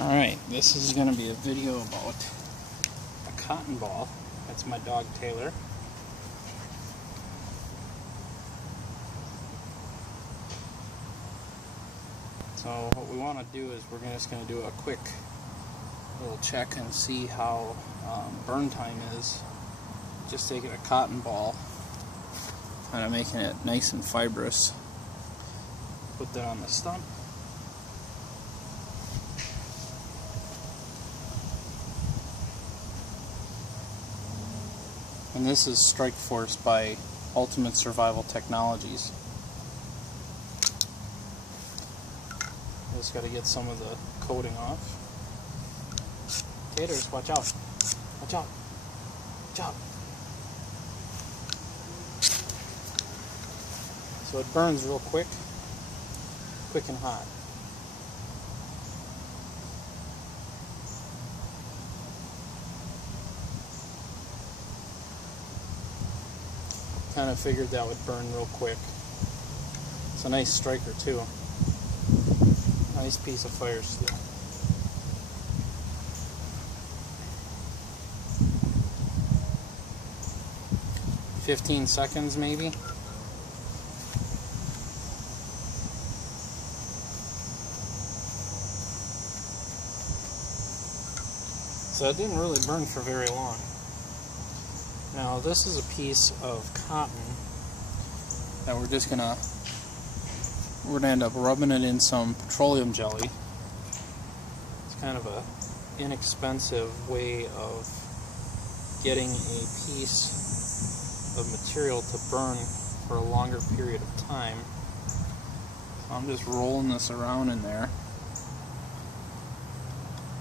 Alright, this is going to be a video about a cotton ball. That's my dog Taylor. So what we want to do is we're just going to do a quick little check and see how burn time is. Just taking a cotton ball, kind of making it nice and fibrous. Put that on the stump. And this is Strike Force by Ultimate Survival Technologies. Just got to get some of the coating off. Taters, watch out! Watch out! Watch out! So it burns real quick and hot. Kind of figured that would burn real quick. It's a nice striker too. Nice piece of fire steel. "15 seconds maybe. So it didn't really burn for very long. Now this is a piece of cotton that we're gonna end up rubbing it in some petroleum jelly. It's kind of a inexpensive way of getting a piece of material to burn for a longer period of time. So I'm just rolling this around in there,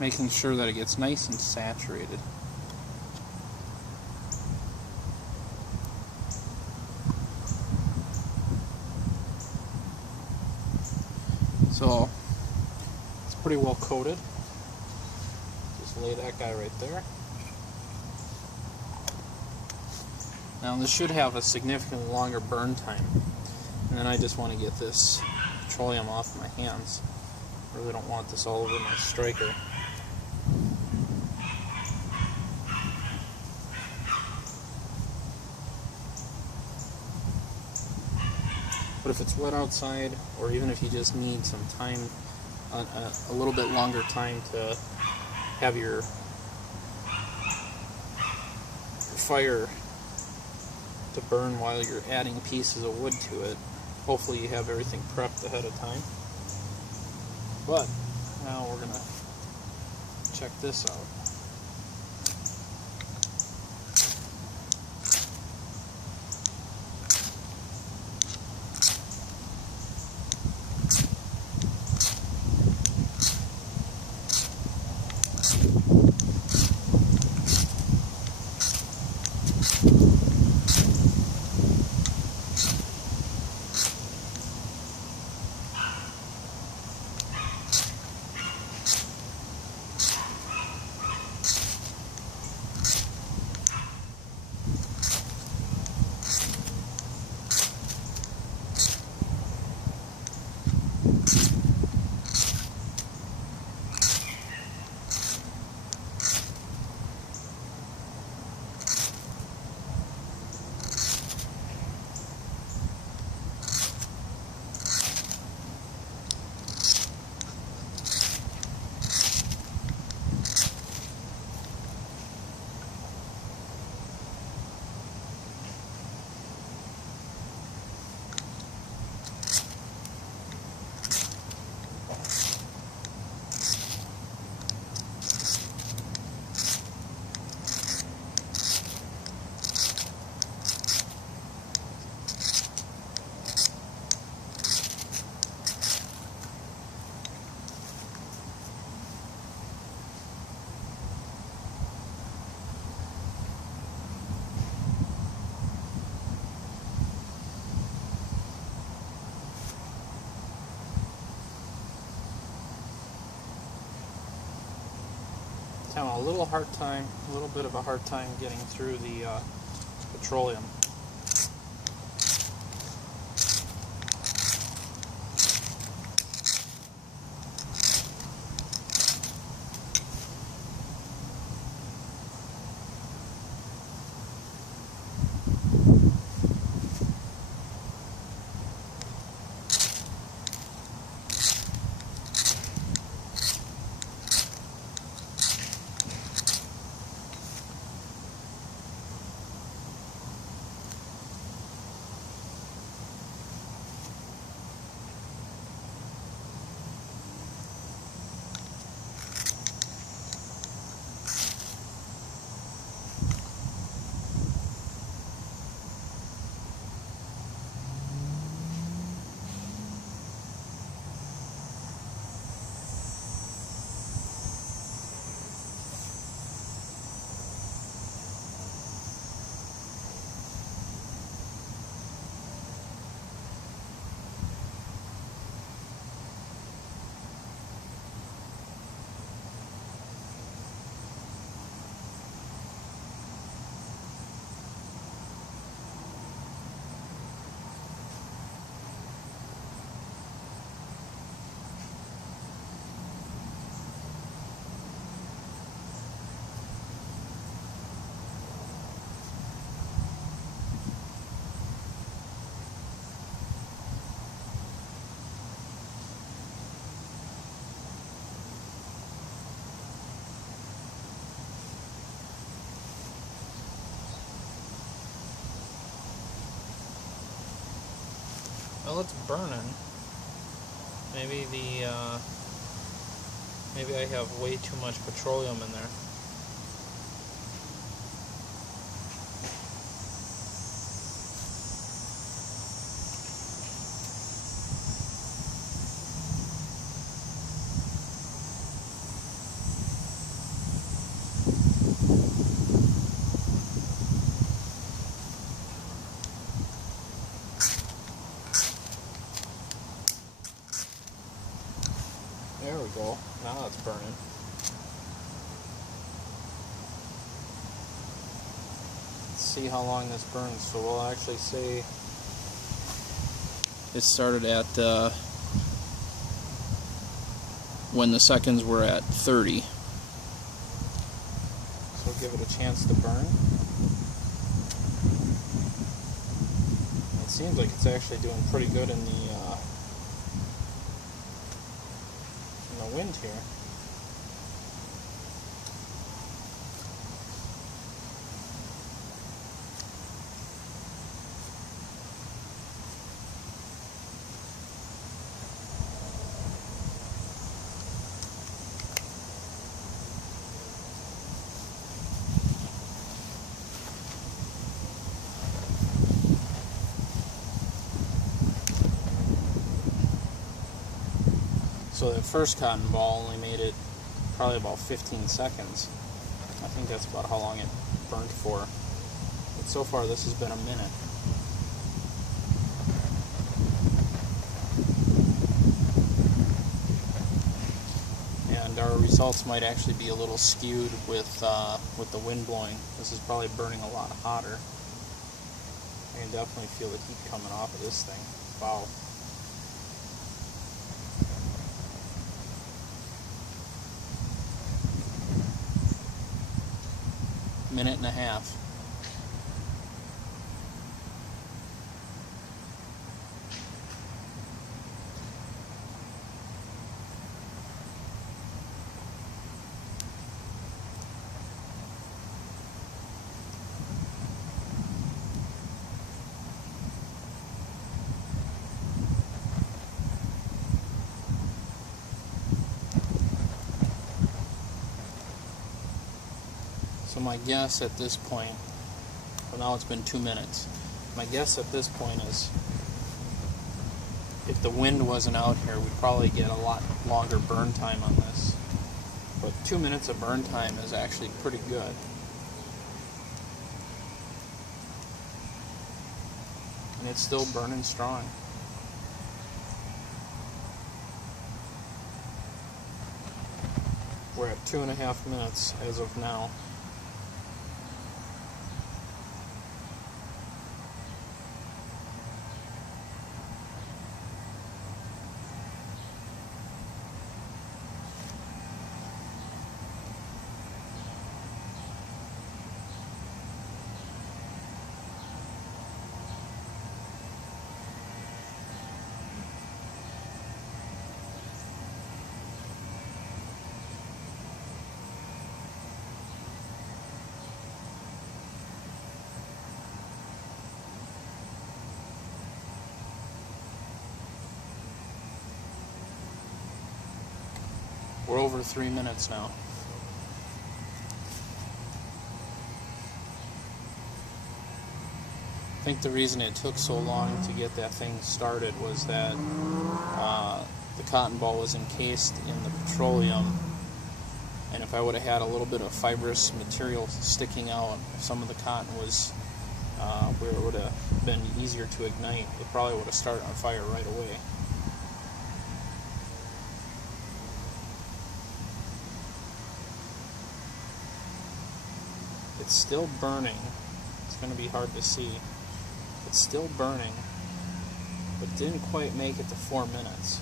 making sure that it gets nice and saturated. So it's pretty well coated. Just lay that guy right there. Now this should have a significantly longer burn time. And then I just want to get this petroleum off my hands. I really don't want this all over my striker. But if it's wet outside, or even if you just need some time, a little bit longer time to have your fire to burn while you're adding pieces of wood to it, hopefully you have everything prepped ahead of time. But now we're going to check this out. Having a little bit of a hard time getting through the petroleum. Well, it's burning. Maybe maybe I have way too much petroleum in there. There we go. Now it's burning. Let's see how long this burns. So we'll actually say it started at when the seconds were at 30. So give it a chance to burn. It seems like it's actually doing pretty good in the wind here. So that first cotton ball only made it probably about 15 seconds. I think that's about how long it burnt for. But so far this has been a minute. And our results might actually be a little skewed with the wind blowing. This is probably burning a lot hotter. I can definitely feel the heat coming off of this thing. Wow. Minute and a half. So my guess at this point, well now it's been 2 minutes, my guess at this point is if the wind wasn't out here, we'd probably get a lot longer burn time on this. But 2 minutes of burn time is actually pretty good. And it's still burning strong. We're at 2.5 minutes as of now. We're over 3 minutes now. I think the reason it took so long to get that thing started was that the cotton ball was encased in the petroleum, and if I would have had a little bit of fibrous material sticking out, if some of the cotton was where it would have been easier to ignite, it probably would have started on fire right away. It's still burning. It's going to be hard to see. It's still burning, but didn't quite make it to 4 minutes.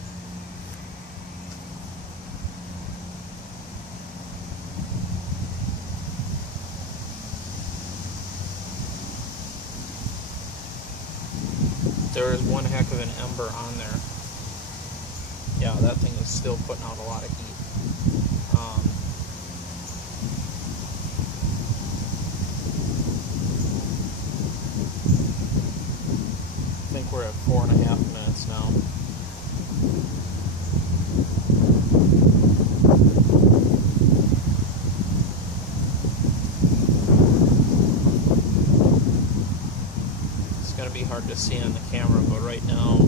There is one heck of an ember on there. Yeah, that thing is still putting out a lot of heat. I think we're at 4.5 minutes now. now. It's going to be hard to see on the camera, but right now,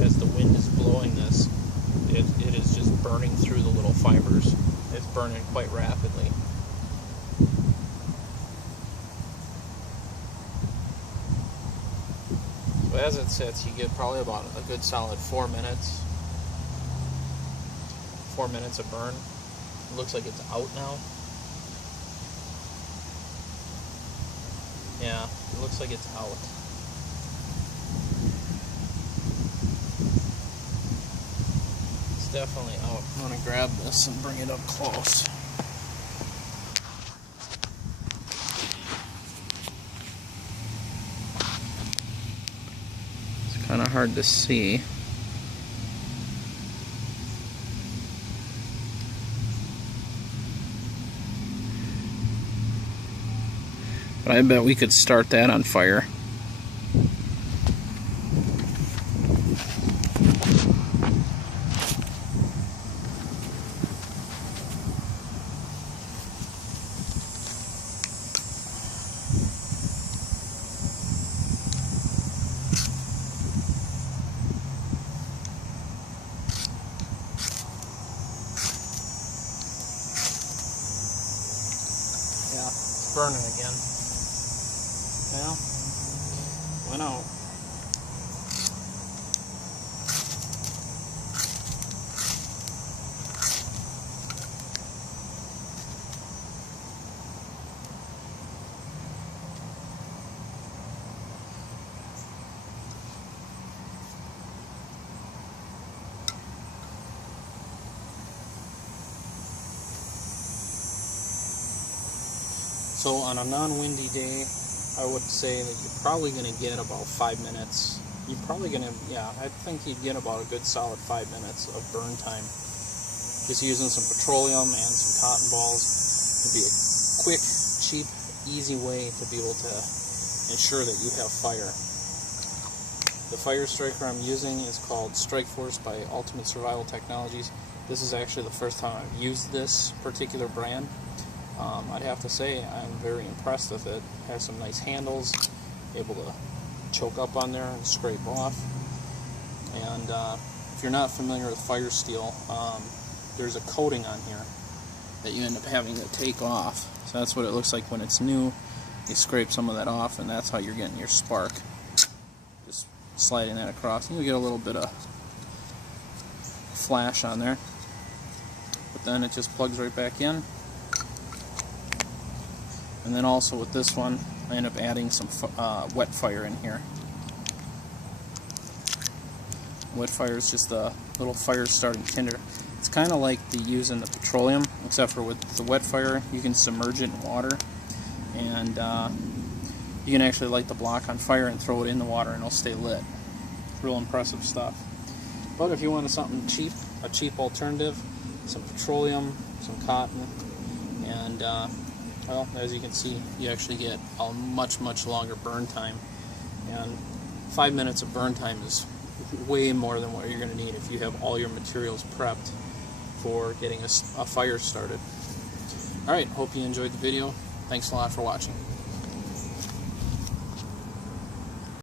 as the wind is blowing this, it is just burning through the little fibers. It's burning quite rapidly. So as it sits, you get probably about a good solid 4 minutes. 4 minutes of burn. It looks like it's out now. Yeah, it looks like it's out. It's definitely out. I'm going to grab this and bring it up close. It's kind of hard to see. But I bet we could start that on fire. Yeah, it's burning again. Well, went out. So on a non-windy day, I would say that you're probably going to get about 5 minutes. You're probably going to, yeah, I think you'd get about a good solid 5 minutes of burn time. Just using some petroleum and some cotton balls would be a quick, cheap, easy way to be able to ensure that you have fire. The fire striker I'm using is called Strike-Force by Ultimate Survival Technologies. This is actually the first time I've used this particular brand. I'd have to say I'm very impressed with it. It has some nice handles, able to choke up on there and scrape off. And if you're not familiar with fire steel, there's a coating on here that you end up having to take off. So that's what it looks like when it's new. You scrape some of that off, and that's how you're getting your spark. Just sliding that across, and you'll get a little bit of flash on there. But then it just plugs right back in. And then also with this one, I end up adding some wet fire in here. Wet fire is just a little fire starting tinder. It's kind of like using the petroleum, except for with the wet fire, you can submerge it in water, and you can actually light the block on fire and throw it in the water and it'll stay lit. Real impressive stuff. But if you wanted something cheap, a cheap alternative, some petroleum, some cotton, and well, as you can see, you actually get a much, much longer burn time. And 5 minutes of burn time is way more than what you're going to need if you have all your materials prepped for getting a fire started. Alright, hope you enjoyed the video. Thanks a lot for watching.